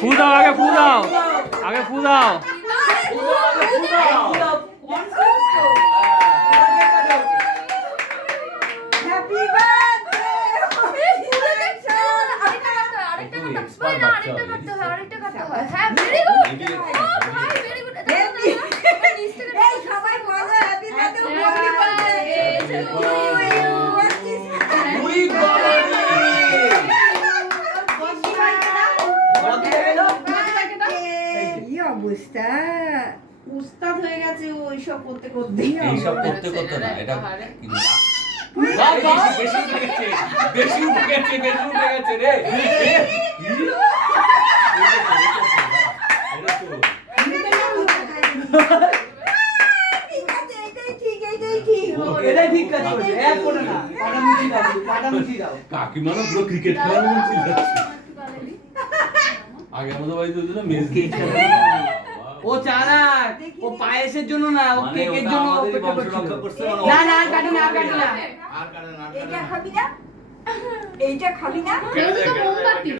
ফু দাও, আগে ফু দাও, আগে ফু দাও। উস্তাদ হয়ে গেছে ওইসব করতে করতে। এইসব করতে করতে না, এটা বেশি উঠে গেছে, বেশি উঠে গেছে, বেশি উঠে গেছে রে। কাকিমানো পুরো ক্রিকেট খেলার মতো ছিল। আগে আমাদের বাড়িতে হতো না মেস গেট খেলা। ও চানা, ও পায়েসের জন্য না, ও কেকের জন্য অপেক্ষা করছিল। না না, আর কাটো না, আর কাটো না। এইটা খাবি না? এইটা খাবি না? মোমবাতি